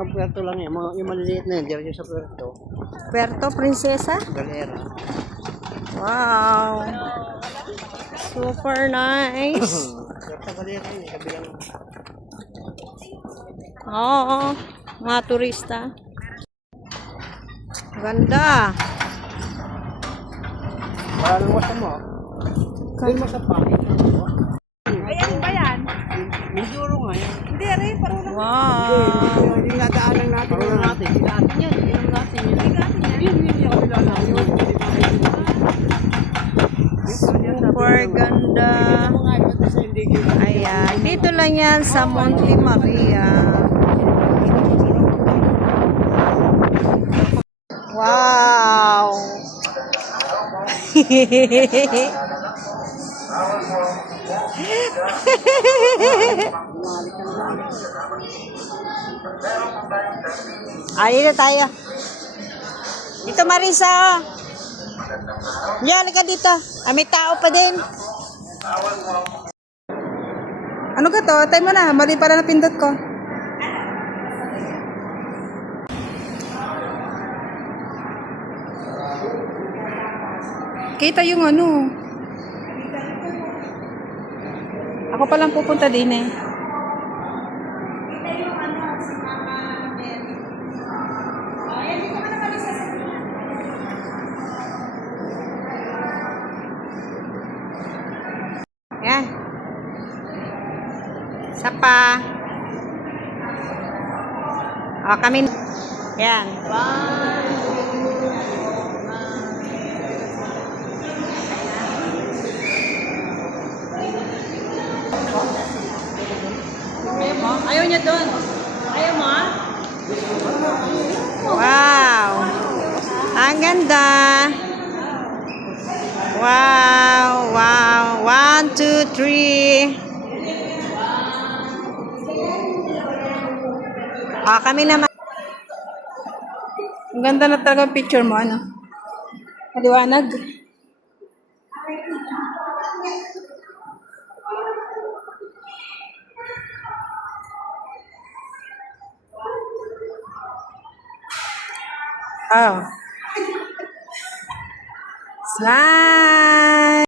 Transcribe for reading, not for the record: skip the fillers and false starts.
Sa Puerto lang yan. Yung maliliit na yan. Diyan sa Puerto. Puerto Princesa? Galera. Wow. Super nice. Puerto Galera yun. Kabilang. Oo. Mga turista. Ganda. Wala nang wasa mo. Doon mo sa pangit. Ayan ba yan? Minduro nga yan. Hindi, rin. Parang Wow. Hindi nadaanan natin. Parang natin. Hindi natin yan. Hindi natin yan. hindi natin yan. Yun yung kilala. Super ganda. Ayan. Dito lang yan sa Monte Maria. Wow. Ayun na tayo. Dito Marisa. Oh. Yan, ka dito. Ah, may tao pa din. Ano ka to? Time mo na. Mali pala na pindot ko. Kita yung ano. Ako palang pupunta din eh. Yan. Sapa. O, kami. Yan. Ayaw niya doon. Ayaw mo ah? Wow. Ang ganda. Wow. Wow. 1, 2, 3. O, kami naman. Ang ganda na talaga ang picture mo, ano? Maliwanag. Oh. Slide.